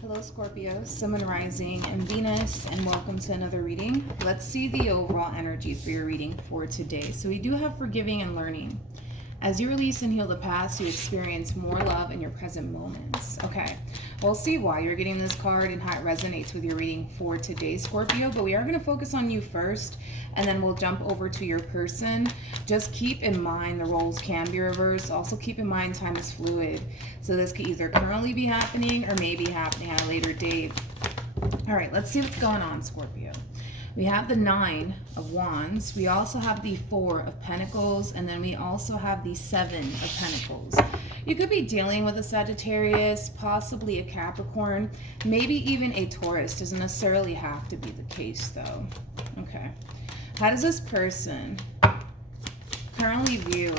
Hello Scorpio, Sun and Rising and Venus, and welcome to another reading. Let's see the overall energy for your reading for today. So we do have forgiving and learning. As you release and heal the past, you experience more love in your present moments. Okay, we'll see why you're getting this card and how it resonates with your reading for today, Scorpio. But we are going to focus on you first, and then we'll jump over to your person. Just keep in mind the roles can be reversed. Also keep in mind time is fluid. So this could either currently be happening or maybe happening at a later date. All right, let's see what's going on, Scorpio. We have the 9 of Wands. We also have the 4 of Pentacles. And then we also have the 7 of Pentacles. You could be dealing with a Sagittarius, possibly a Capricorn, maybe even a Taurus. Doesn't necessarily have to be the case, though. Okay. How does this person currently view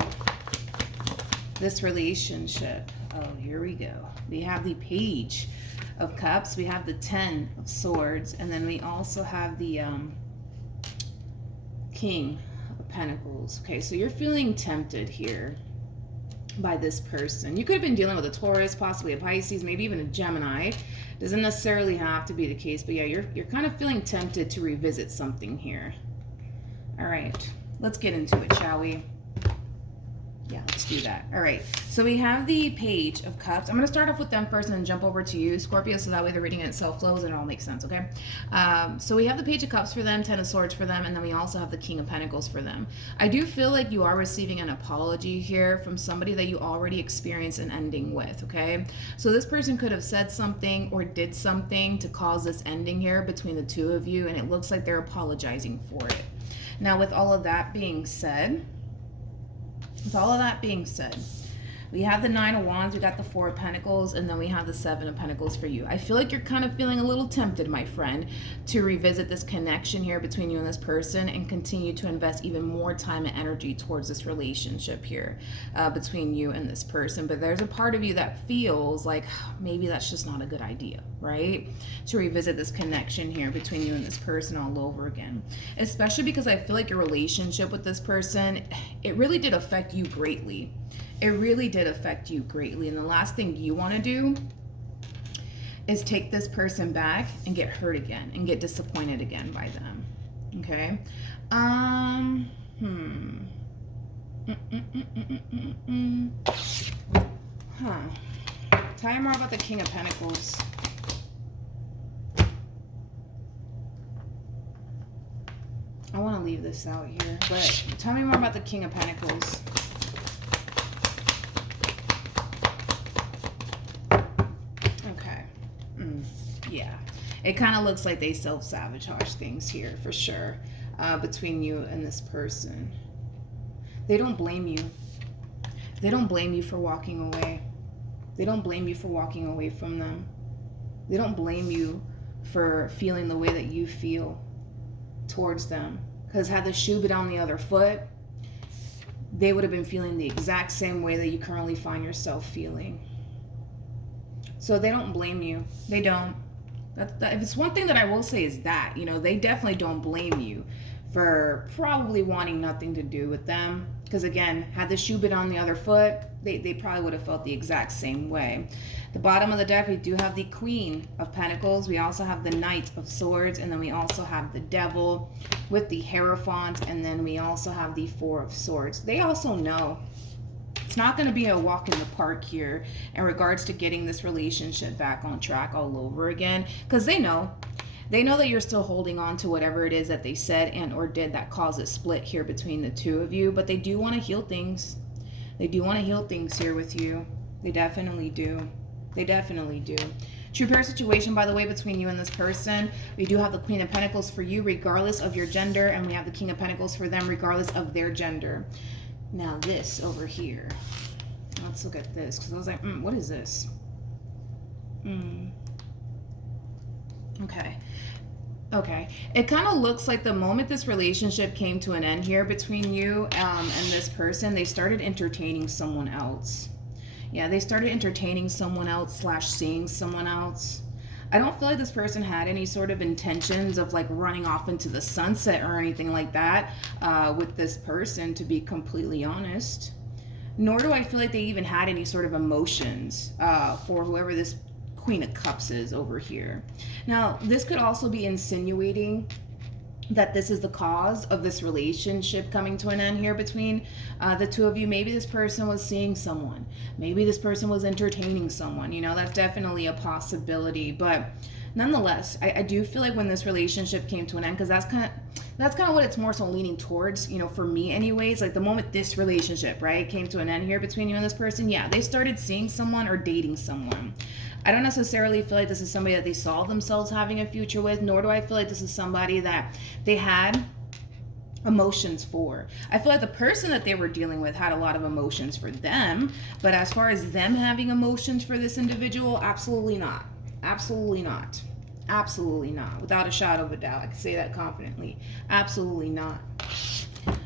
this relationship? Oh, here we go. We have the Page of Cups, we have the 10 of Swords, and then we also have the King of Pentacles. Okay, so you're feeling tempted here by this person. You could have been dealing with a Taurus, possibly a Pisces, maybe even a Gemini. Doesn't necessarily have to be the case, but yeah, you're kind of feeling tempted to revisit something here. All right, let's get into it, shall we? Yeah, let's do that. All right, so we have the Page of Cups. I'm going to start off with them first and then jump over to you, Scorpio, so that way the reading in itself flows and it all makes sense, okay? So we have the Page of Cups for them, 10 of Swords for them, and then we also have the King of Pentacles for them. I do feel like you are receiving an apology here from somebody that you already experienced an ending with, okay? So this person could have said something or did something to cause this ending here between the two of you, and it looks like they're apologizing for it. Now, with all of that being said, we have the 9 of Wands, we got the 4 of Pentacles, and then we have the 7 of Pentacles for you. I feel like you're kind of feeling a little tempted, my friend, to revisit this connection here between you and this person and continue to invest even more time and energy towards this relationship here between you and this person. But there's a part of you that feels like maybe that's just not a good idea, right? To revisit this connection here between you and this person all over again. Especially because I feel like your relationship with this person, it really did affect you greatly. It really did affect you greatly. And the last thing you want to do is take this person back and get hurt again and get disappointed again by them. Okay? Tell me more about the King of Pentacles. I want to leave this out here, but tell me more about the King of Pentacles. Yeah, it kind of looks like they self-sabotage things here for sure between you and this person. They don't blame you. They don't blame you for walking away. They don't blame you for walking away from them. They don't blame you for feeling the way that you feel towards them. Because had the shoe been on the other foot, they would have been feeling the exact same way that you currently find yourself feeling. So they don't blame you. They don't. If it's one thing that I will say is that, you know, they definitely don't blame you for probably wanting nothing to do with them. Because again, had the shoe been on the other foot, they probably would have felt the exact same way. The bottom of the deck, we do have the Queen of Pentacles. We also have the Knight of Swords. And then we also have the Devil with the Hierophant. And then we also have the 4 of Swords. They also know it's not going to be a walk in the park here in regards to getting this relationship back on track all over again, because they know that you're still holding on to whatever it is that they said and or did that caused a split here between the two of you. But they do want to heal things. They do want to heal things here with you. They definitely do. They definitely do. True pair situation, by the way, between you and this person. We do have the Queen of Pentacles for you regardless of your gender, and we have the King of Pentacles for them regardless of their gender. Now this over here, let's look at this, because I was like, what is this? Okay. It kind of looks like the moment this relationship came to an end here between you and this person, they started entertaining someone else. Yeah, they started entertaining someone else / seeing someone else. I don't feel like this person had any sort of intentions of like running off into the sunset or anything like that with this person, to be completely honest. Nor do I feel like they even had any sort of emotions for whoever this Queen of Cups is over here. Now, this could also be insinuating that this is the cause of this relationship coming to an end here between the two of you. Maybe this person was seeing someone. Maybe this person was entertaining someone. You know, that's definitely a possibility. But nonetheless, I do feel like when this relationship came to an end, because that's kind of what it's more so leaning towards, you know, for me anyways. Like the moment this relationship, right, came to an end here between you and this person, yeah, they started seeing someone or dating someone. I don't necessarily feel like this is somebody that they saw themselves having a future with, nor do I feel like this is somebody that they had emotions for. I feel like the person that they were dealing with had a lot of emotions for them, but as far as them having emotions for this individual, absolutely not. Absolutely not. Absolutely not. Without a shadow of a doubt. I can say that confidently. Absolutely not.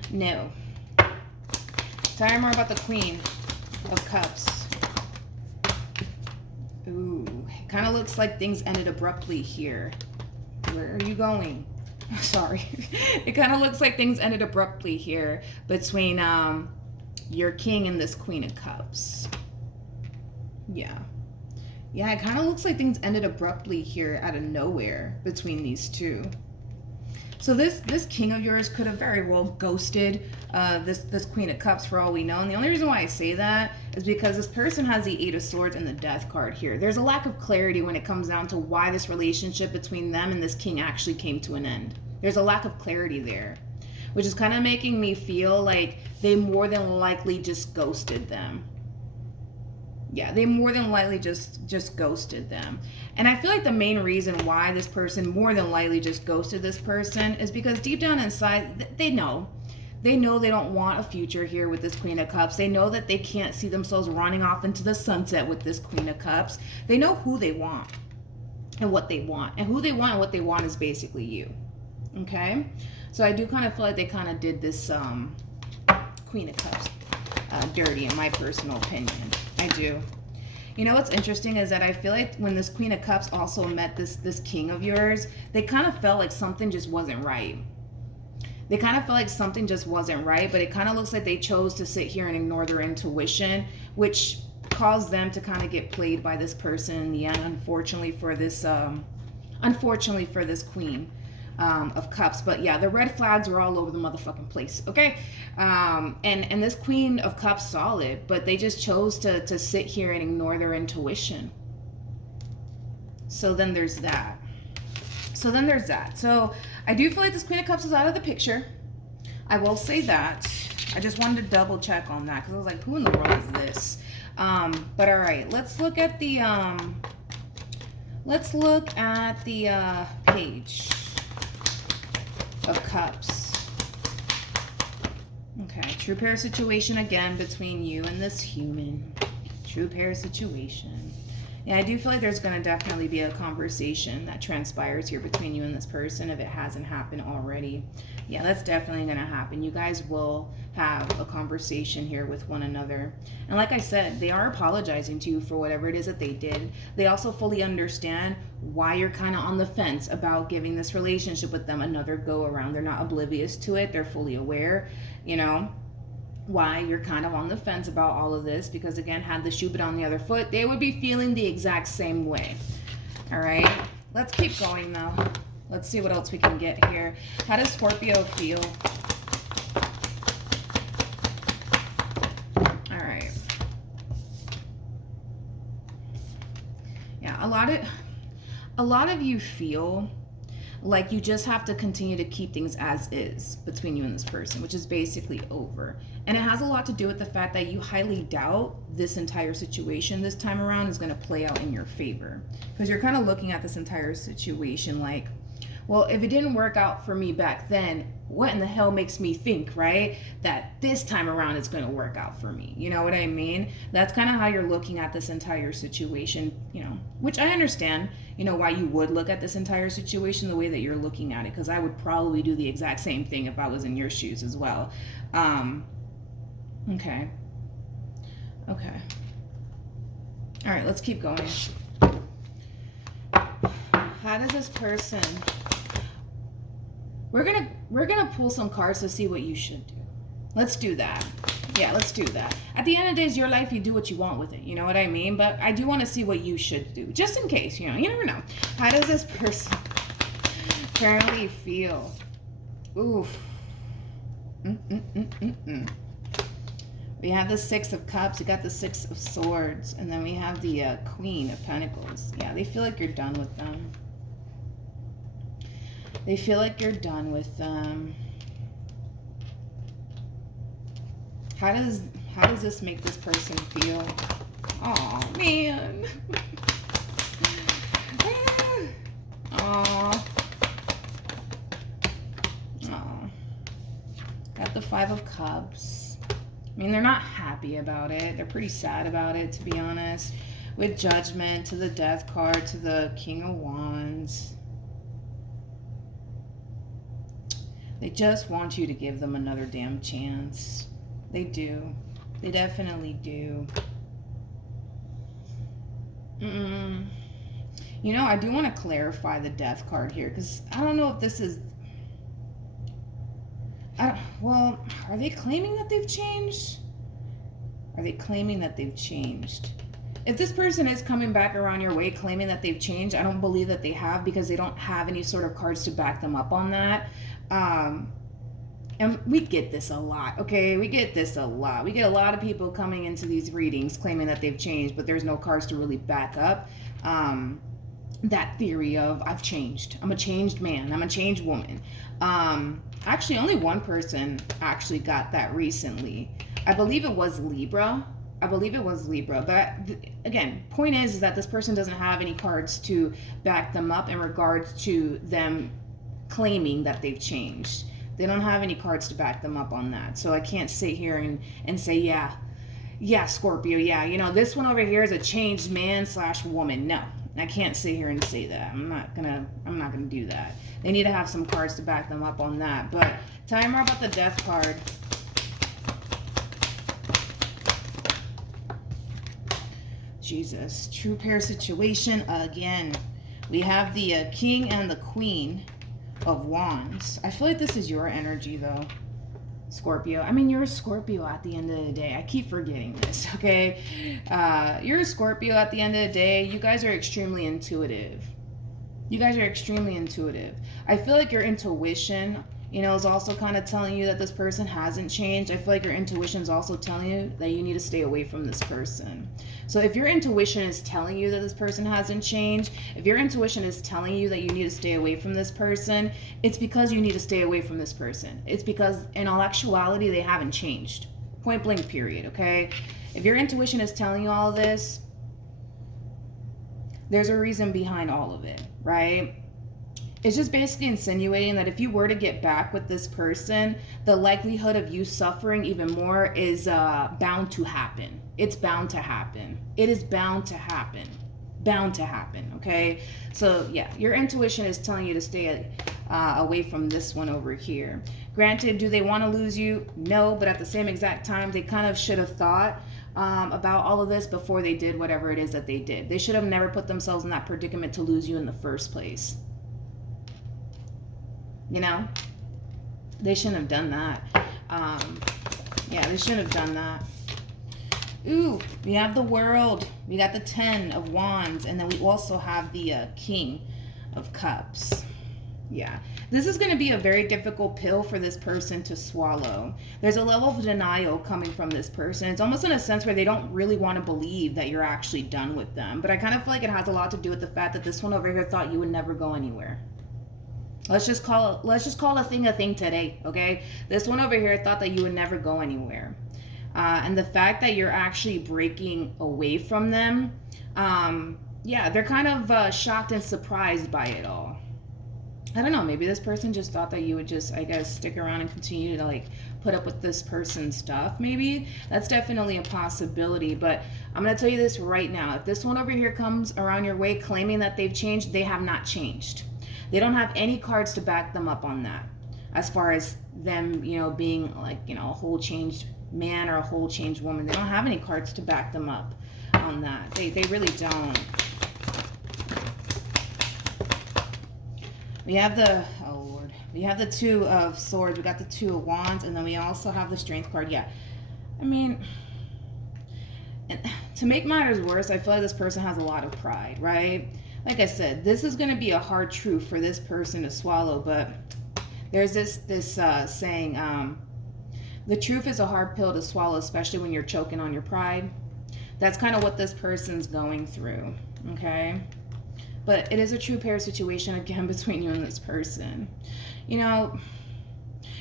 No. Tell me more about the Queen of Cups. Ooh, it kind of looks like things ended abruptly here. Where are you going? Sorry. It kind of looks like things ended abruptly here between your king and this Queen of Cups. Yeah. Yeah, it kind of looks like things ended abruptly here out of nowhere between these two. So this king of yours could have very well ghosted this Queen of Cups for all we know. And the only reason why I say that is because this person has the Eight of Swords and the Death card here. There's a lack of clarity when it comes down to why this relationship between them and this king actually came to an end. There's a lack of clarity there, which is kind of making me feel like they more than likely just ghosted them. Yeah, they more than likely just ghosted them. And I feel like the main reason why this person more than likely just ghosted this person is because deep down inside, they know. They know they don't want a future here with this Queen of Cups. They know that they can't see themselves running off into the sunset with this Queen of Cups. They know who they want and what they want. And who they want and what they want is basically you. Okay? So I do kind of feel like they kind of did this Queen of Cups dirty in my personal opinion. I do. You know what's interesting is that I feel like when this Queen of Cups also met this king of yours, they kind of felt like something just wasn't right. They kind of felt like something just wasn't right, but it kind of looks like they chose to sit here and ignore their intuition, which caused them to kind of get played by this person in the end, unfortunately for this Queen of Cups. But yeah, the red flags were all over the motherfucking place, okay? And this Queen of Cups saw it, but they just chose to sit here and ignore their intuition. So then there's that. So I do feel like this Queen of Cups is out of the picture. I will say that. I just wanted to double check on that because I was like, who in the world is this? But all right, let's look at the Page of Cups. Okay, true pair situation again between you and this human. True pair situation. Yeah, I do feel like there's going to definitely be a conversation that transpires here between you and this person if it hasn't happened already. Yeah, that's definitely going to happen. You guys will have a conversation here with one another. And like I said, they are apologizing to you for whatever it is that they did. They also fully understand why you're kind of on the fence about giving this relationship with them another go around. They're not oblivious to it. They're fully aware, you know, why you're kind of on the fence about all of this, because again, had the shoe been on the other foot, they would be feeling the exact same way. All right, let's keep going though. Let's see what else we can get here. How does Scorpio feel? All right. Yeah, a lot of you feel like you just have to continue to keep things as is between you and this person, which is basically over. And it has a lot to do with the fact that you highly doubt this entire situation this time around is going to play out in your favor. Because you're kind of looking at this entire situation like, well, if it didn't work out for me back then, what in the hell makes me think, right, that this time around it's going to work out for me? You know what I mean? That's kind of how you're looking at this entire situation, you know, which I understand, you know, why you would look at this entire situation the way that you're looking at it, because I would probably do the exact same thing if I was in your shoes as well. Okay. All right, let's keep going. How does this person... We're gonna pull some cards to see what you should do. Let's do that. Yeah, let's do that. At the end of the day, it's your life. You do what you want with it. You know what I mean? But I do want to see what you should do. Just in case, you know. You never know. How does this person currently feel? Oof. We have the Six of Cups. We got the Six of Swords. And then we have the Queen of Pentacles. Yeah, they feel like you're done with them. They feel like you're done with them. How does this make this person feel? Oh man. Oh. Oh. Got the Five of Cups. I mean, they're not happy about it. They're pretty sad about it, to be honest. With Judgment, to the Death card, to the King of Wands. They just want you to give them another damn chance. They do. They definitely do. You know, I do want to clarify the Death card here, because I don't know if this is... well, are they claiming that they've changed? Are they claiming that they've changed? If this person is coming back around your way claiming that they've changed, I don't believe that they have, because they don't have any sort of cards to back them up on that. And we get this a lot, okay? We get this a lot. We get a lot of people coming into these readings claiming that they've changed, but there's no cards to really back up that theory of I've changed. I'm a changed man. I'm a changed woman. Actually, only one person actually got that recently. I believe it was Libra. But again, point is that this person doesn't have any cards to back them up in regards to them claiming that they've changed. They don't have any cards to back them up on that. So I can't sit here and say, yeah, Scorpio, yeah, you know, this one over here is a changed man / woman. No, I can't sit here and say that. I'm not gonna do that. They need to have some cards to back them up on that. But tell me more about the Death card. Jesus, true pair situation again. We have the King and the Queen of Wands. I feel like this is your energy though, Scorpio. I mean, you're a Scorpio at the end of the day. I keep forgetting this, okay? You're a Scorpio at the end of the day. You guys are extremely intuitive. I feel like your intuition, you know, is also kind of telling you that this person hasn't changed. I feel like your intuition is also telling you that you need to stay away from this person. So if your intuition is telling you that this person hasn't changed, if your intuition is telling you that you need to stay away from this person, it's because you need to stay away from this person. It's because in all actuality, they haven't changed. Point blank period, okay? If your intuition is telling you all of this, there's a reason behind all of it, right? It's just basically insinuating that if you were to get back with this person, the likelihood of you suffering even more is bound to happen. It's bound to happen. It is bound to happen. Bound to happen, okay? So, yeah, your intuition is telling you to stay away from this one over here. Granted, do they want to lose you? No, but at the same exact time, they kind of should have thought about all of this before they did whatever it is that they did. They should have never put themselves in that predicament to lose you in the first place. You know, they shouldn't have done that. Yeah, they shouldn't have done that. Ooh, we have the World. We got the 10 of Wands. And then we also have the King of Cups. Yeah, this is going to be a very difficult pill for this person to swallow. There's a level of denial coming from this person. It's almost in a sense where they don't really want to believe that you're actually done with them. But I kind of feel like it has a lot to do with the fact that this one over here thought you would never go anywhere. Let's just call a thing today, okay? This one over here thought that you would never go anywhere. And the fact that you're actually breaking away from them, yeah, they're kind of shocked and surprised by it all. I don't know, maybe this person just thought that you would just, I guess, stick around and continue to, like, put up with this person's stuff, maybe. That's definitely a possibility, but I'm going to tell you this right now. If this one over here comes around your way claiming that they've changed, they have not changed. They don't have any cards to back them up on that. As far as them, you know, being like, you know, a whole changed man or a whole changed woman. They don't have any cards to back them up on that. They really don't. We have the, oh Lord, we have the 2 of Swords. We got the 2 of Wands, and then we also have the Strength card. Yeah. I mean, and to make matters worse, I feel like this person has a lot of pride, right? Like I said, this is going to be a hard truth for this person to swallow, but there's this saying, the truth is a hard pill to swallow, especially when you're choking on your pride. That's kind of what this person's going through, okay? But it is a true pair situation, again, between you and this person. You know,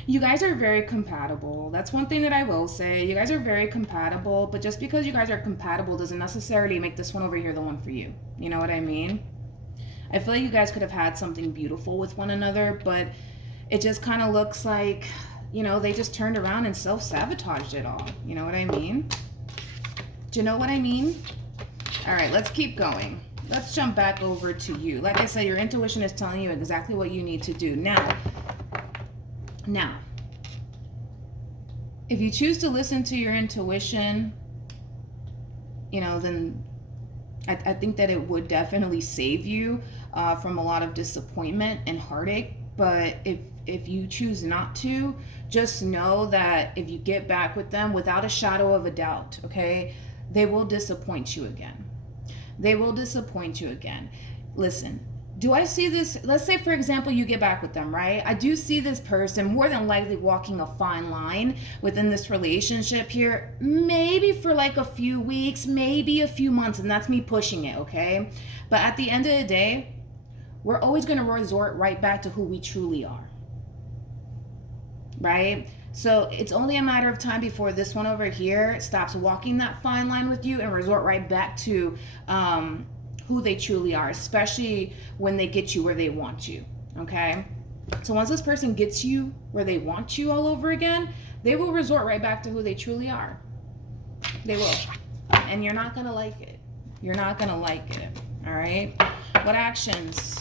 you guys are very compatible. That's one thing that I will say. You guys are very compatible, but just because you guys are compatible doesn't necessarily make this one over here the one for you. You know what I mean? I feel like you guys could have had something beautiful with one another, but it just kind of looks like, you know, they just turned around and self-sabotaged it all. You know what I mean? Do you know what I mean? All right, let's keep going. Let's jump back over to you. Like I said, your intuition is telling you exactly what you need to do. Now, if you choose to listen to your intuition, you know, then I think that it would definitely save you from a lot of disappointment and heartache. But if you choose not to, just know that if you get back with them, without a shadow of a doubt, okay, they will disappoint you again. They will disappoint you again. Listen, do I see this? Let's say, for example, you get back with them, right? I do see this person more than likely walking a fine line within this relationship here, maybe for like a few weeks, maybe a few months, and that's me pushing it, okay? But at the end of the day, we're always going to resort right back to who we truly are, right? So it's only a matter of time before this one over here stops walking that fine line with you and resort right back to who they truly are, especially when they get you where they want you, okay? So once this person gets you where they want you all over again, they will resort right back to who they truly are. They will. And you're not going to like it. You're not going to like it, all right? What actions?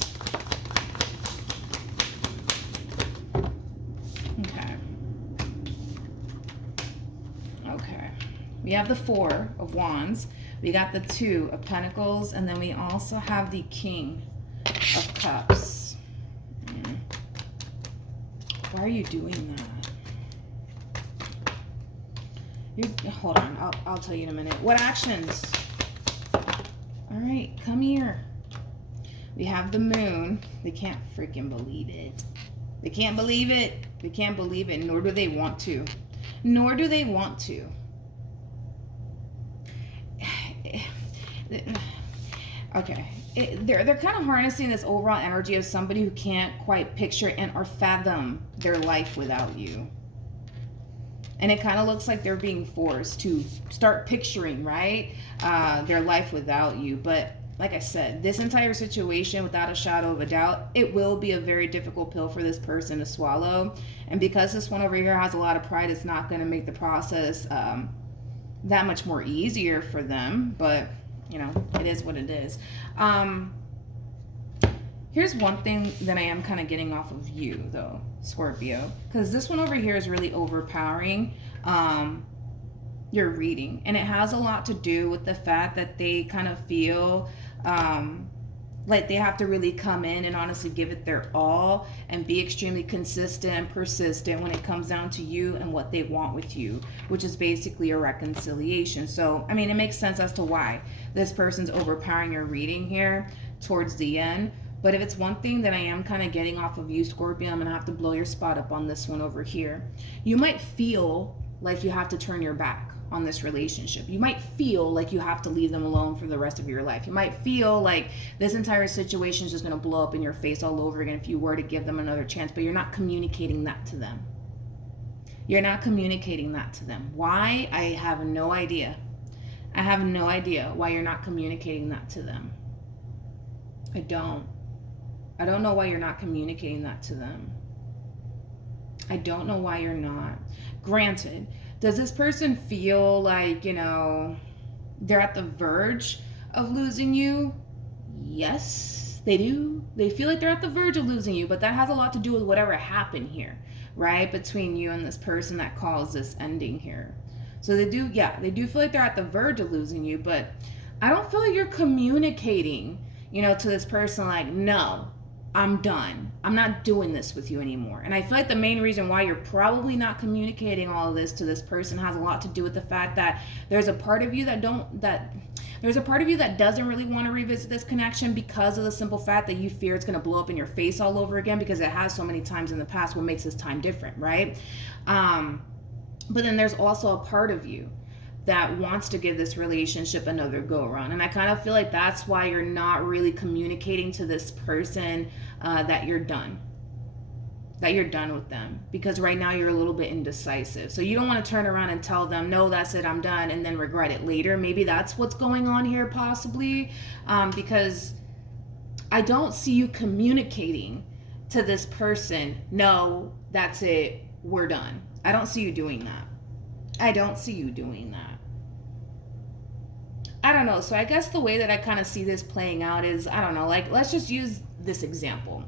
Okay. We have the Four of Wands. We got the Two of Pentacles. And then we also have the King of Cups. Why are you doing that? Hold on. I'll tell you in a minute. What actions? All right. Come here. We have the Moon. They can't freaking believe it. They can't believe it. They can't believe it. Nor do they want to. Nor do they want to. Okay. They're kind of harnessing this overall energy of somebody who can't quite picture and or fathom their life without you. And it kind of looks like they're being forced to start picturing, right, their life without you. But like I said, this entire situation, without a shadow of a doubt, it will be a very difficult pill for this person to swallow. And because this one over here has a lot of pride, it's not going to make the process that much more easier for them. But, you know, it is what it is. Here's one thing that I am kind of getting off of you, though, Scorpio. Because this one over here is really overpowering your reading. And it has a lot to do with the fact that they kind of feel like they have to really come in and honestly give it their all and be extremely consistent and persistent when it comes down to you and what they want with you, which is basically a reconciliation. So, I mean, it makes sense as to why this person's overpowering your reading here towards the end. But if it's one thing that I am kind of getting off of you, Scorpio, I'm going to have to blow your spot up on this one over here. You might feel like you have to turn your back on this relationship. You might feel like you have to leave them alone for the rest of your life. You might feel like this entire situation is just going to blow up in your face all over again if you were to give them another chance, but you're not communicating that to them. You're not communicating that to them. Why? I have no idea. I have no idea why you're not communicating that to them. I don't know why you're not communicating that to them. I don't know why you're not. Granted, does this person feel like, you know, they're at the verge of losing you? Yes, they do. They feel like they're at the verge of losing you, but that has a lot to do with whatever happened here, right? Between you and this person that caused this ending here. So they do feel like they're at the verge of losing you, but I don't feel like you're communicating, you know, to this person like, no, I'm done. I'm not doing this with you anymore. And I feel like the main reason why you're probably not communicating all of this to this person has a lot to do with the fact that there's a part of you that doesn't really want to revisit this connection because of the simple fact that you fear it's going to blow up in your face all over again, because it has so many times in the past. What makes this time different, right? But then there's also a part of you that wants to give this relationship another go around. And I kind of feel like that's why you're not really communicating to this person that you're done. That you're done with them. Because right now you're a little bit indecisive. So you don't want to turn around and tell them, no, that's it, I'm done, and then regret it later. Maybe that's what's going on here, possibly. Because I don't see you communicating to this person, no, that's it, we're done. I don't see you doing that. I don't see you doing that. I don't know. So I guess the way that I kind of see this playing out is, I don't know, like, let's just use this example.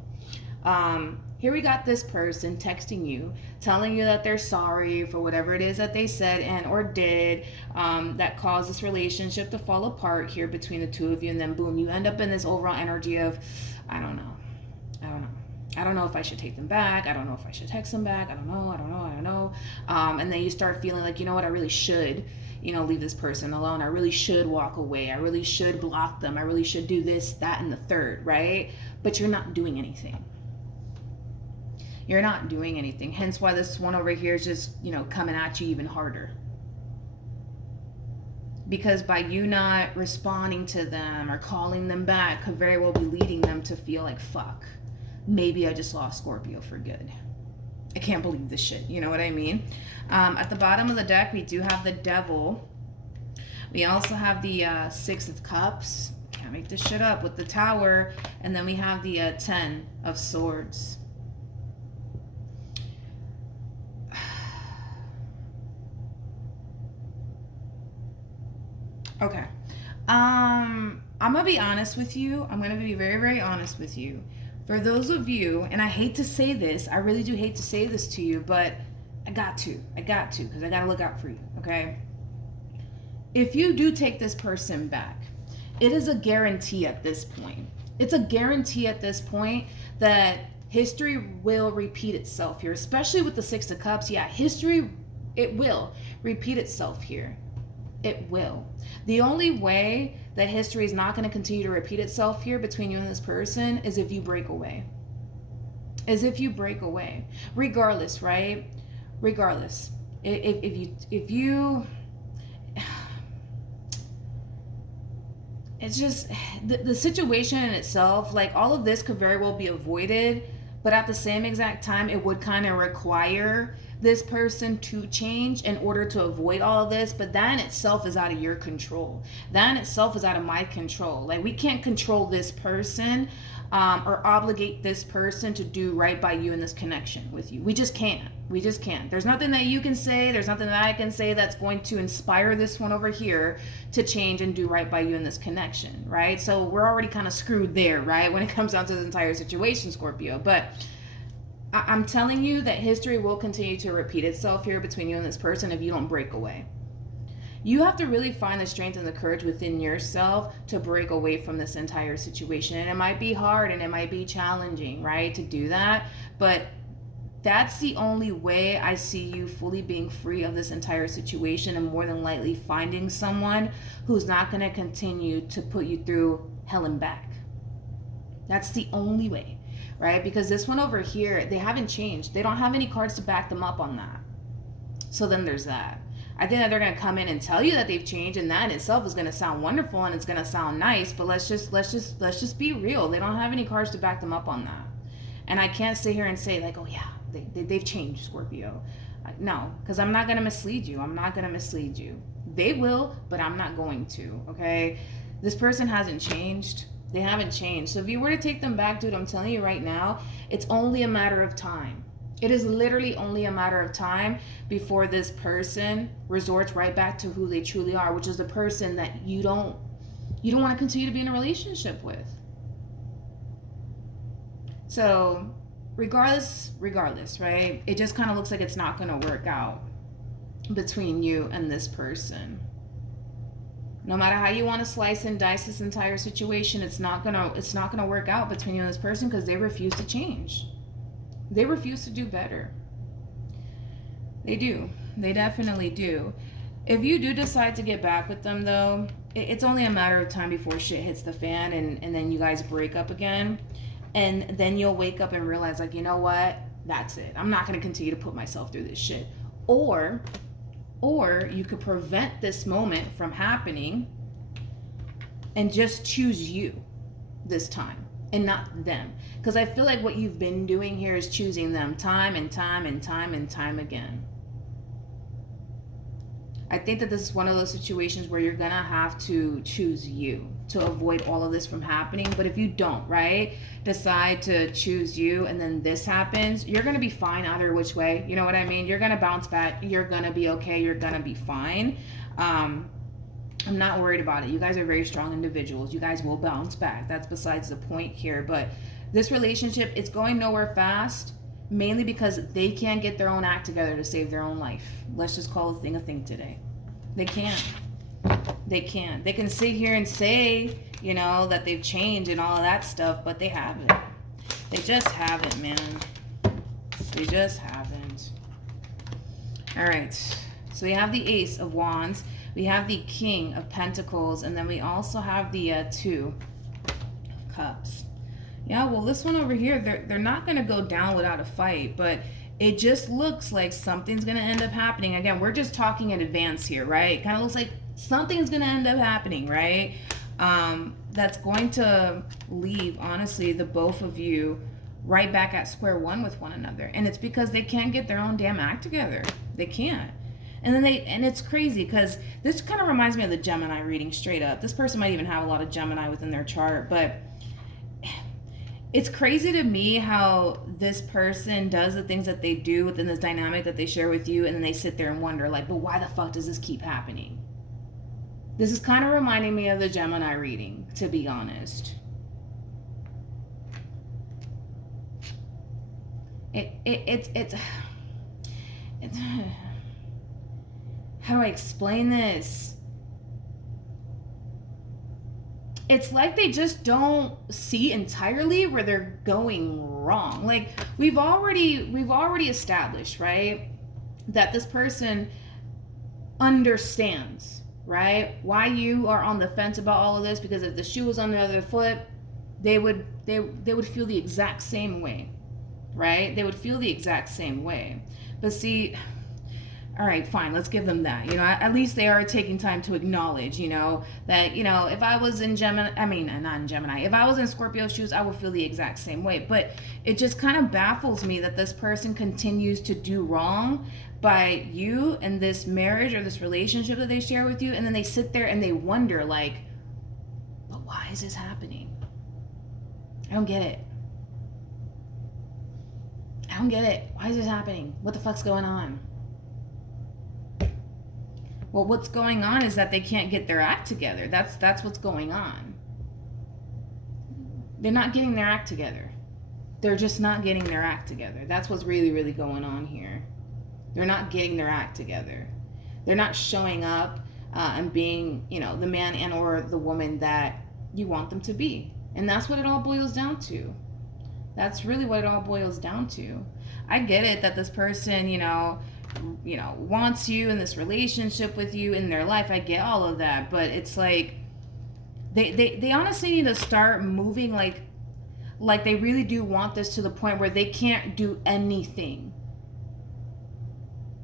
Here we got this person texting you, telling you that they're sorry for whatever it is that they said and or did that caused this relationship to fall apart here between the two of you. And then boom, you end up in this overall energy of, I don't know. I don't know if I should take them back. I don't know if I should text them back. I don't know. And then you start feeling like, you know what, I really should, leave this person alone. I really should walk away. I really should block them. I really should do this, that, and the third, right? But you're not doing anything. You're not doing anything. Hence why this one over here is just, coming at you even harder. Because by you not responding to them or calling them back could very well be leading them to feel like, fuck, maybe I just lost Scorpio for good. I can't believe this shit. You know what I mean? At the bottom of the deck, we do have the Devil. We also have the Six of Cups. Can't make this shit up, with the Tower. And then we have the Ten of Swords. Okay. I'm gonna be honest with you. I'm gonna be very, very honest with you. For those of you, and I hate to say this, I really do hate to say this to you, but I got to, because I gotta look out for you, okay? If you do take this person back, it is a guarantee at this point. It's a guarantee at this point that history will repeat itself here, especially with the Six of Cups. Yeah, history, it will repeat itself here. It will. The only way that history is not going to continue to repeat itself here between you and this person is if you break away. Regardless, right? Regardless. If you it's just the situation in itself, like, all of this could very well be avoided, but at the same exact time, it would kind of require this person to change in order to avoid all of this. But that in itself is out of your control. That in itself is out of my control. Like, we can't control this person or obligate this person to do right by you in this connection with you. We just can't. There's nothing that you can say, there's nothing that I can say that's going to inspire this one over here to change and do right by you in this connection, right? So we're already kind of screwed there, right, when it comes down to the entire situation, Scorpio. But I'm telling you that history will continue to repeat itself here between you and this person if you don't break away. You have to really find the strength and the courage within yourself to break away from this entire situation. And it might be hard and it might be challenging, right, to do that. But that's the only way I see you fully being free of this entire situation, and more than likely finding someone who's not going to continue to put you through hell and back. That's the only way, right? Because this one over here, they haven't changed. They don't have any cards to back them up on that. So then there's that. I think that they're going to come in and tell you that they've changed, and that in itself is going to sound wonderful and it's going to sound nice, but let's just be real. They don't have any cards to back them up on that. And I can't sit here and say, like, oh yeah, they've changed, Scorpio. No, because I'm not going to mislead you. They will, but I'm not going to, okay? This person hasn't changed. They haven't changed. So if you were to take them back, dude, I'm telling you right now, it's only a matter of time. It is literally only a matter of time before this person resorts right back to who they truly are, which is the person that you don't want to continue to be in a relationship with. So regardless, right? It just kind of looks like it's not going to work out between you and this person. No matter how you want to slice and dice this entire situation, it's not gonna work out between you and this person because they refuse to change. They refuse to do better. They do. They definitely do. If you do decide to get back with them, though, it's only a matter of time before shit hits the fan, and then you guys break up again. And then you'll wake up and realize, like, you know what? That's it. I'm not going to continue to put myself through this shit. Or you could prevent this moment from happening and just choose you this time and not them. Because I feel like what you've been doing here is choosing them time and time and time and time again. I think that this is one of those situations where you're gonna have to choose you to avoid all of this from happening. But if you don't, right, decide to choose you and then this happens, you're gonna be fine either which way. You know what I mean? You're gonna bounce back. You're gonna be okay. You're gonna be fine. I'm not worried about it. You guys are very strong individuals. You guys will bounce back. That's besides the point here. But this relationship, it's going nowhere fast, mainly because they can't get their own act together to save their own life. Let's just call a thing today. They can't. They can't. They can sit here and say, you know, that they've changed and all of that stuff, but they haven't. They just haven't, man. They just haven't. All right. So we have the Ace of Wands. We have the King of Pentacles. And then we also have the Two of Cups. Yeah, well, this one over here, they're not going to go down without a fight, but it just looks like something's going to end up happening. Again, we're just talking in advance here, right? It kind of looks like something's going to end up happening, right? That's going to leave, honestly, the both of you right back at square one with one another. And it's because they can't get their own damn act together. They can't. And then and it's crazy because this kind of reminds me of the Gemini reading straight up. This person might even have a lot of Gemini within their chart, but it's crazy to me how this person does the things that they do within this dynamic that they share with you, and then they sit there and wonder, like, but why the fuck does this keep happening? This is kind of reminding me of the Gemini reading, to be honest. It's how do I explain this? It's like they just don't see entirely where they're going wrong. Like we've already established, right, that this person understands, right, why you are on the fence about all of this, because if the shoe was on the other foot, they would feel the exact same way, right? They would feel the exact same way. But see, all right, fine, let's give them that. You know, at least they are taking time to acknowledge, you know, that, you know, if I was in Gemini, I mean, not in Gemini, if I was in Scorpio's shoes, I would feel the exact same way. But it just kind of baffles me that this person continues to do wrong by you and this marriage or this relationship that they share with you. And then they sit there and they wonder, like, but why is this happening? I don't get it. I don't get it. Why is this happening? What the fuck's going on? Well, what's going on is that they can't get their act together. That's what's going on. They're not getting their act together. They're just not getting their act together. That's what's really, really going on here. They're not getting their act together. They're not showing up and being, you know, the man and or the woman that you want them to be. And that's what it all boils down to. That's really what it all boils down to. I get it that this person, you know, wants you in this relationship with you in their life. I get all of that, but it's like they honestly need to start moving like they really do want this, to the point where they can't do anything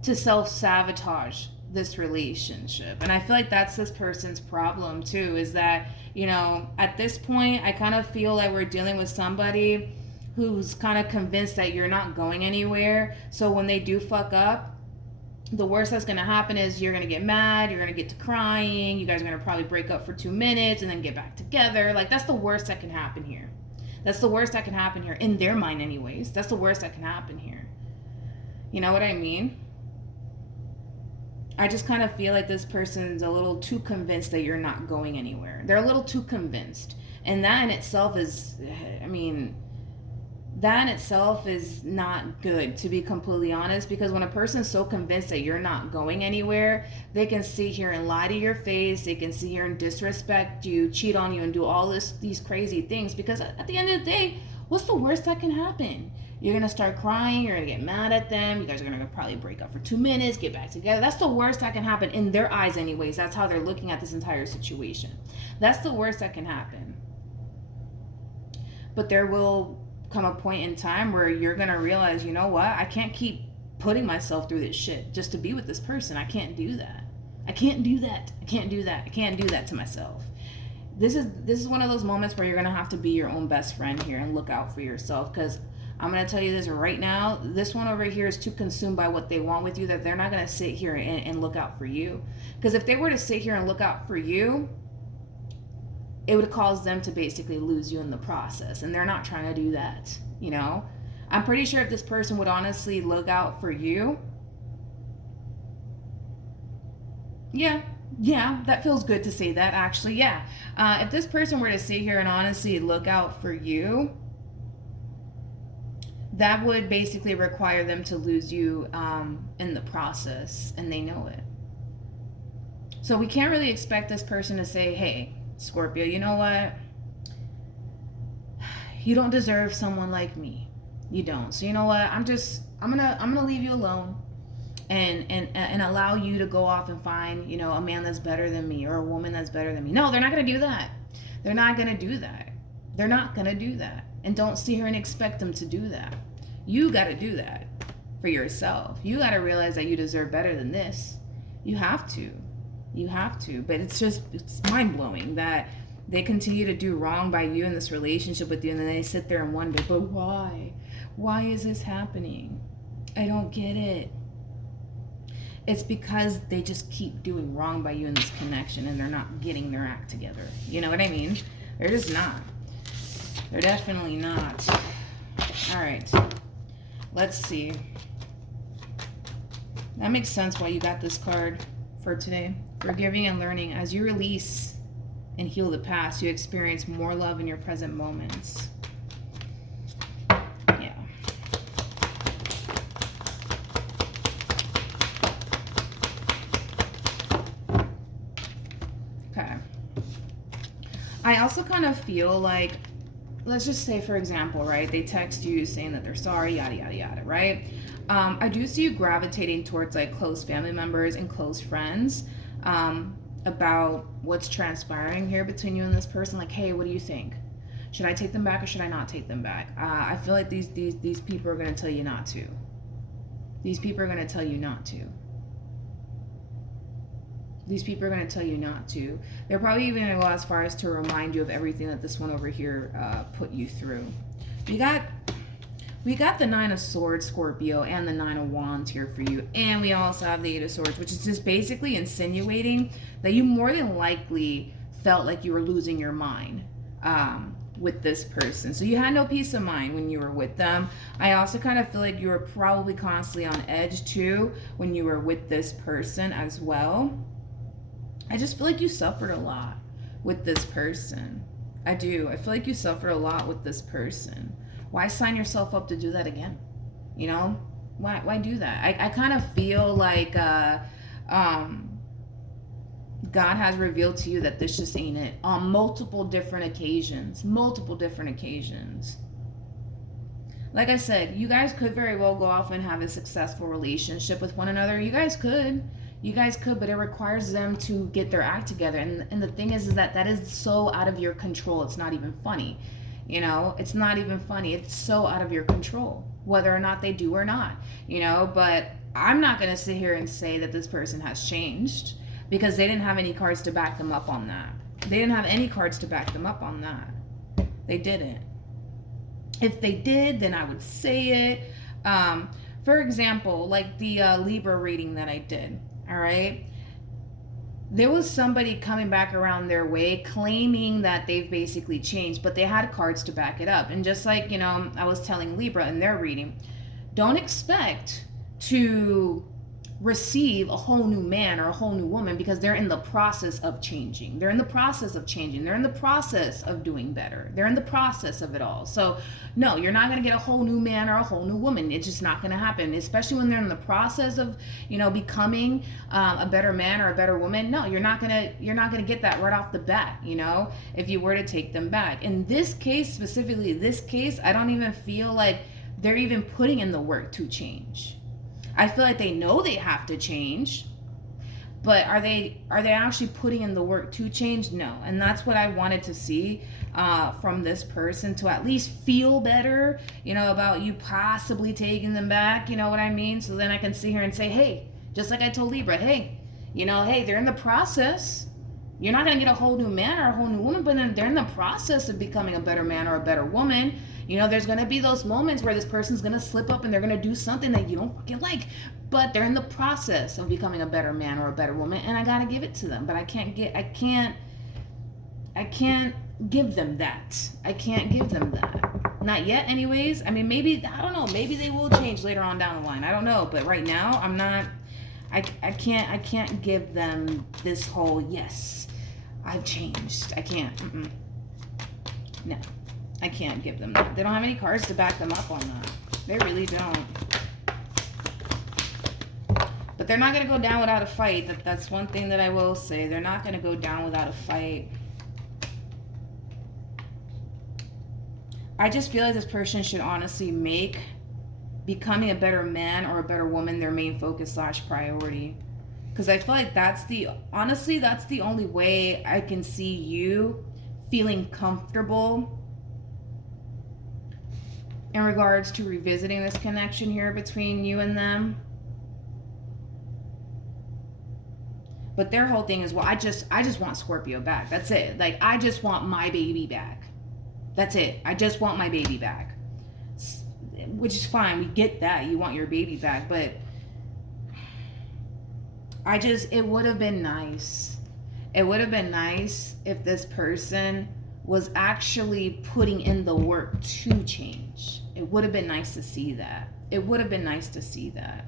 to self-sabotage this relationship. And I feel like that's this person's problem too, is that, you know, at this point I kind of feel like we're dealing with somebody who's kind of convinced that you're not going anywhere. So when they do fuck up, the worst that's going to happen is you're going to get mad, you're going to get to crying, you guys are going to probably break up for 2 minutes and then get back together. Like, that's the worst that can happen here. That's the worst that can happen here, in their mind anyways. That's the worst that can happen here. You know what I mean? I just kind of feel like this person's a little too convinced that you're not going anywhere. They're a little too convinced. And that in itself is, I mean, that in itself is not good, to be completely honest, because when a person's so convinced that you're not going anywhere, they can sit here and lie to your face, they can sit here and disrespect you, cheat on you, and do all these crazy things, because at the end of the day, what's the worst that can happen? You're gonna start crying, you're gonna get mad at them, you guys are gonna probably break up for 2 minutes, get back together. That's the worst that can happen in their eyes anyways. That's how they're looking at this entire situation. That's the worst that can happen. But there will come a point in time where you're gonna realize, you know what, I can't keep putting myself through this shit just to be with this person. I can't do that. I can't do that. I can't do that. I can't do that to myself. This is one of those moments where you're gonna have to be your own best friend here and look out for yourself, because I'm going to tell you this right now. This one over here is too consumed by what they want with you that they're not going to sit here and look out for you. Because if they were to sit here and look out for you, it would cause them to basically lose you in the process. And they're not trying to do that, you know? I'm pretty sure if this person would honestly look out for you, yeah, that feels good to say that, actually, yeah. If this person were to sit here and honestly look out for you, that would basically require them to lose you in the process, and they know it. So we can't really expect this person to say, hey, Scorpio, you know what? You don't deserve someone like me. You don't. So you know what? I'm gonna leave you alone and allow you to go off and find, you know, a man that's better than me or a woman that's better than me. No, they're not gonna do that. They're not gonna do that. They're not gonna do that. And don't sit here and expect them to do that. You got to do that for yourself. You got to realize that you deserve better than this. You have to. But it's mind-blowing that they continue to do wrong by you in this relationship with you, and then they sit there and wonder, but why? Why is this happening? I don't get it. It's because they just keep doing wrong by you in this connection, and they're not getting their act together. You know what I mean? They're just not. They're definitely not. All right. Let's see. That makes sense why you got this card for today. Forgiving and learning. As you release and heal the past, you experience more love in your present moments. Yeah. Okay. I also kind of feel like, let's just say, for example, right, they text you saying that they're sorry, yada, yada, yada, right? I do see you gravitating towards like close family members and close friends about what's transpiring here between you and this person. Like, hey, what do you think? Should I take them back or should I not take them back? I feel like these people are going to tell you not to. These people are going to tell you not to. These people are going to tell you not to. They're probably even going to go as far as to remind you of everything that this one over here put you through. We got the Nine of Swords, Scorpio, and the Nine of Wands here for you. And we also have the Eight of Swords, which is just basically insinuating that you more than likely felt like you were losing your mind with this person. So you had no peace of mind when you were with them. I also kind of feel like you were probably constantly on edge too when you were with this person as well. I just feel like you suffered a lot with this person. I do. I feel like you suffered a lot with this person. Why sign yourself up to do that again? You know? Why do that? I kind of feel like God has revealed to you that this just ain't it on multiple different occasions. Like I said, you guys could very well go off and have a successful relationship with one another. You guys could, but it requires them to get their act together. And the thing is that is so out of your control. It's not even funny. You know, it's not even funny. It's so out of your control, whether or not they do or not, you know, but I'm not going to sit here and say that this person has changed because they didn't have any cards to back them up on that. They didn't have any cards to back them up on that. They didn't. If they did, then I would say it. For example, like the Libra reading that I did, all right? There was somebody coming back around their way claiming that they've basically changed, but they had cards to back it up. And just like, you know, I was telling Libra in their reading, don't expect to receive a whole new man or a whole new woman, because they're in the process of changing. They're in the process of changing. They're in the process of doing better. They're in the process of it all. So no, you're not going to get a whole new man or a whole new woman. It's just not going to happen, especially when they're in the process of, becoming a better man or a better woman. No, you're not going to get that right off the bat, if you were to take them back. In this case, specifically this case, I don't even feel like they're even putting in the work to change. I feel like they know they have to change, but are they actually putting in the work to change? No. And that's what I wanted to see from this person, to at least feel better, about you possibly taking them back, you know what I mean? So then I can sit here and say, hey, just like I told Libra, hey, hey, they're in the process. You're not going to get a whole new man or a whole new woman, but then they're in the process of becoming a better man or a better woman. There's going to be those moments where this person's going to slip up and they're going to do something that you don't fucking like, but they're in the process of becoming a better man or a better woman, and I got to give it to them. But I can't give them that. I can't give them that. Not yet anyways. I mean, maybe, I don't know, maybe they will change later on down the line. I don't know, but right now I'm not, I can't give them this whole, yes, I've changed. I can't. No. I can't give them that. They don't have any cards to back them up on that. They really don't. But they're not going to go down without a fight. That's one thing that I will say. They're not going to go down without a fight. I just feel like this person should honestly make becoming a better man or a better woman their main focus / priority. Because I feel like that's the only way I can see you feeling comfortable in regards to revisiting this connection here between you and them. But their whole thing is, well, I just want Scorpio back. That's it. Like, I just want my baby back. That's it. I just want my baby back. Which is fine. We get that. You want your baby back. But it would have been nice. It would have been nice if this person was actually putting in the work to change. It would have been nice to see that. It would have been nice to see that.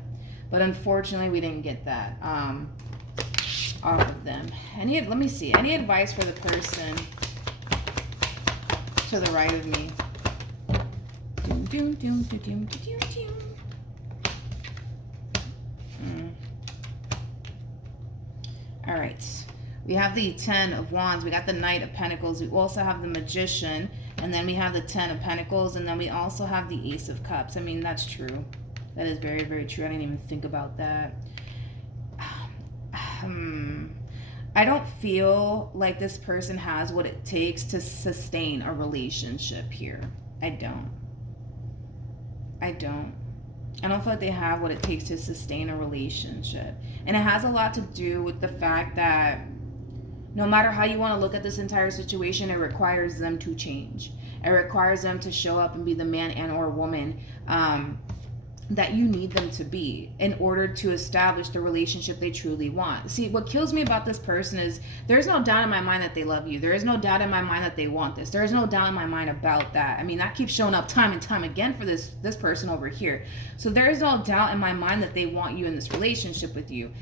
But unfortunately, we didn't get that off of them. Let me see. Any advice for the person to the right of me? All right. We have the 10 of Wands. We got the Knight of Pentacles. We also have the Magician. And then we have the 10 of Pentacles. And then we also have the Ace of Cups. I mean, that's true. That is very, very true. I didn't even think about that. I don't feel like this person has what it takes to sustain a relationship here. I don't feel like they have what it takes to sustain a relationship. And it has a lot to do with the fact that no matter how you want to look at this entire situation, it requires them to change. It requires them to show up and be the man and or woman that you need them to be in order to establish the relationship they truly want. See, what kills me about this person is there's no doubt in my mind that they love you. There is no doubt in my mind that they want this. There is no doubt in my mind about that. I mean, that keeps showing up time and time again for this person over here. So there is no doubt in my mind that they want you in this relationship with you.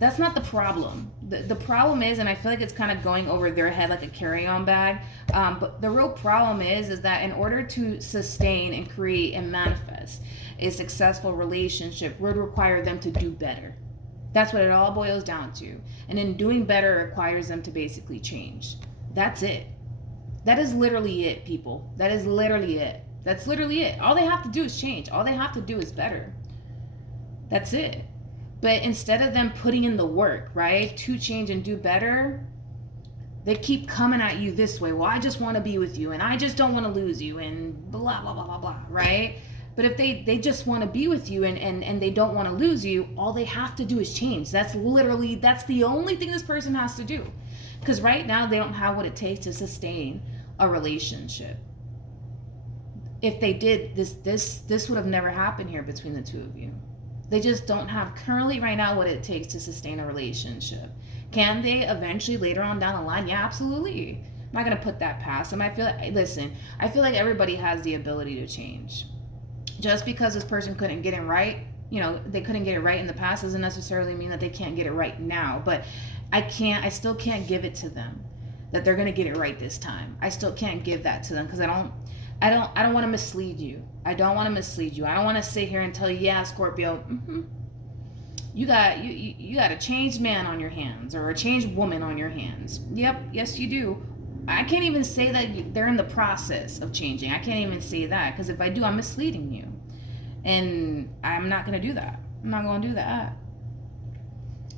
That's not the problem. The problem is, and I feel like it's kind of going over their head like a carry-on bag, but the real problem is that in order to sustain and create and manifest a successful relationship would require them to do better. That's what it all boils down to. And in doing better, it requires them to basically change. That's it. That is literally it, people. That is literally it. That's literally it. All they have to do is change. All they have to do is better. That's it. But instead of them putting in the work, right, to change and do better, they keep coming at you this way. Well, I just want to be with you, and I just don't want to lose you, and blah, blah, blah, blah, blah, right? But if they just want to be with you and they don't want to lose you, all they have to do is change. That's the only thing this person has to do. Because right now, they don't have what it takes to sustain a relationship. If they did, this would have never happened here between the two of you. They just don't have currently right now what it takes to sustain a relationship. Can they eventually later on down the line? Yeah, absolutely. I'm not going to put that past them. I feel like everybody has the ability to change. Just because this person couldn't get it right you know, they couldn't get it right in the past doesn't necessarily mean that they can't get it right now. But I still can't give it to them that they're going to get it right this time. I still can't give that to them because I don't want to mislead you. I don't want to mislead you. I don't want to sit here and tell you, yeah, Scorpio, you got a changed man on your hands or a changed woman on your hands. Yep, yes you do. I can't even say that they're in the process of changing. I can't even say that because if I do, I'm misleading you. And I'm not going to do that. I'm not going to do that.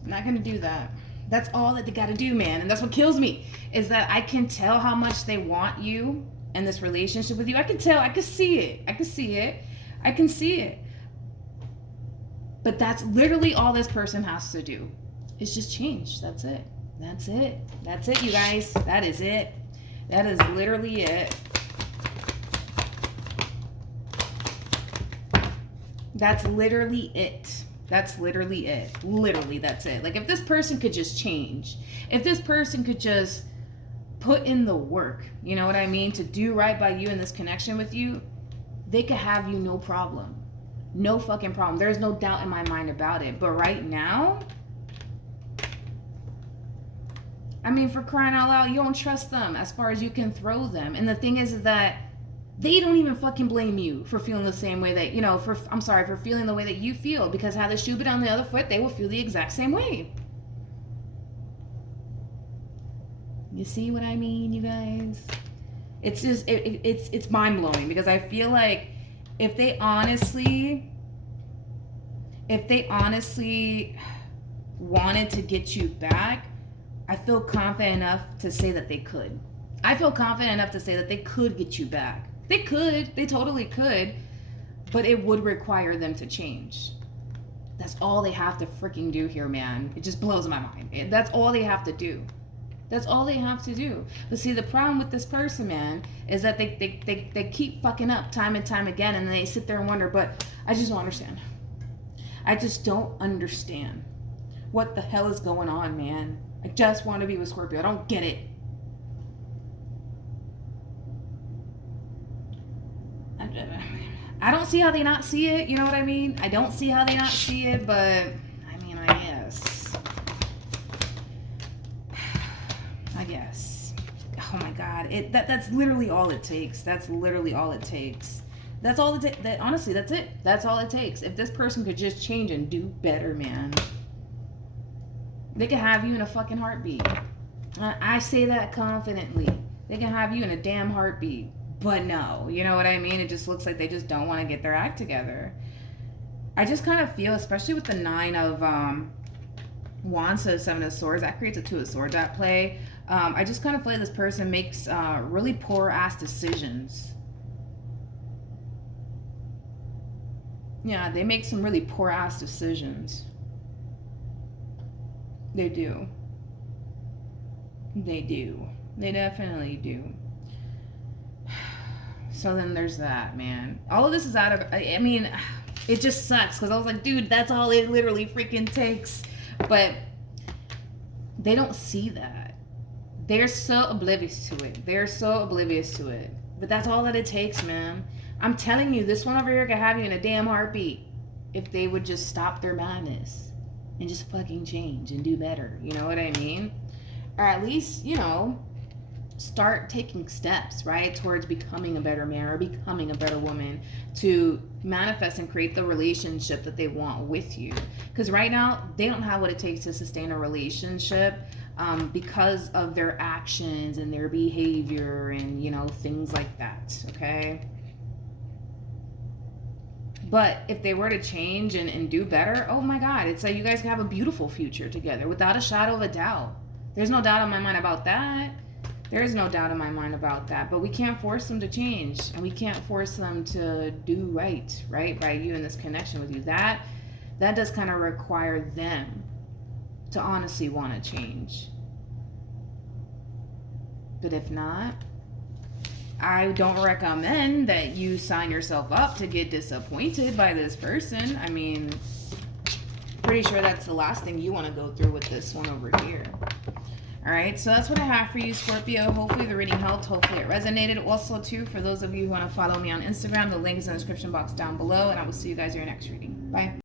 I'm not going to do that. That's all that they got to do, man. And that's what kills me is that I can tell how much they want you in this relationship with you. I can tell. I can see it. I can see it. I can see it. But that's literally all this person has to do. It's just change. That's it. That's it. That's it, you guys. That is it. That is literally it. That's literally it. That's literally it. Literally, that's it. Like, if this person could just change, if this person could just put in the work, you know what I mean, to do right by you in this connection with you, they could have you no problem. No fucking problem. There's no doubt in my mind about it. But right now, I mean, for crying out loud, you don't trust them as far as you can throw them. And the thing is that they don't even fucking blame you for feeling the same way that, you know, for feeling the way that you feel. Because had the shoe been on the other foot, they will feel the exact same way. You see what I mean, you guys? It's just, it's mind-blowing because I feel like if they honestly wanted to get you back, I feel confident enough to say that they could. I feel confident enough to say that they could get you back. They could. They totally could. But it would require them to change. That's all they have to freaking do here, man. It just blows my mind. That's all they have to do. That's all they have to do. But see, the problem with this person, man, is that they keep fucking up time and time again, and they sit there and wonder, but I just don't understand. I just don't understand. What the hell is going on, man? I just want to be with Scorpio. I don't get it. I don't see how they not see it, you know what I mean? I don't see how they not see it, but I mean, I guess. I guess. Oh my God. That's literally all it takes. That's literally all it takes. That's all it takes. Honestly, that's it. That's all it takes. If this person could just change and do better, man, they could have you in a fucking heartbeat. I say that confidently. They can have you in a damn heartbeat. But no, you know what I mean? It just looks like they just don't want to get their act together. I just kind of feel, especially with the 9 of Wands to the 7 of Swords, that creates a 2 of Swords at play. I just kind of feel like this person makes really poor ass decisions. Yeah, they make some really poor ass decisions. They do. They do. They definitely do. So then there's that, man. All of this is out of, I mean, it just sucks because I was like, dude, that's all it literally freaking takes. But they don't see that. They're so oblivious to it. They're so oblivious to it. But that's all that it takes, man. I'm telling you, this one over here could have you in a damn heartbeat if they would just stop their madness and just fucking change and do better. You know what I mean? Or at least, you know, start taking steps, right, towards becoming a better man or becoming a better woman to manifest and create the relationship that they want with you. Because right now, they don't have what it takes to sustain a relationship because of their actions and their behavior and, you know, things like that, okay? But if they were to change and do better, oh my God, it's like you guys can have a beautiful future together without a shadow of a doubt. There's no doubt in my mind about that. There is no doubt in my mind about that, but we can't force them to change, and we can't force them to do right by you in this connection with you. That does kind of require them to honestly want to change. But if not, I don't recommend that you sign yourself up to get disappointed by this person. I mean, pretty sure that's the last thing you want to go through with this one over here. All right, so that's what I have for you, Scorpio. Hopefully the reading helped. Hopefully it resonated. Also, too, for those of you who want to follow me on Instagram, the link is in the description box down below, and I will see you guys in your next reading. Bye.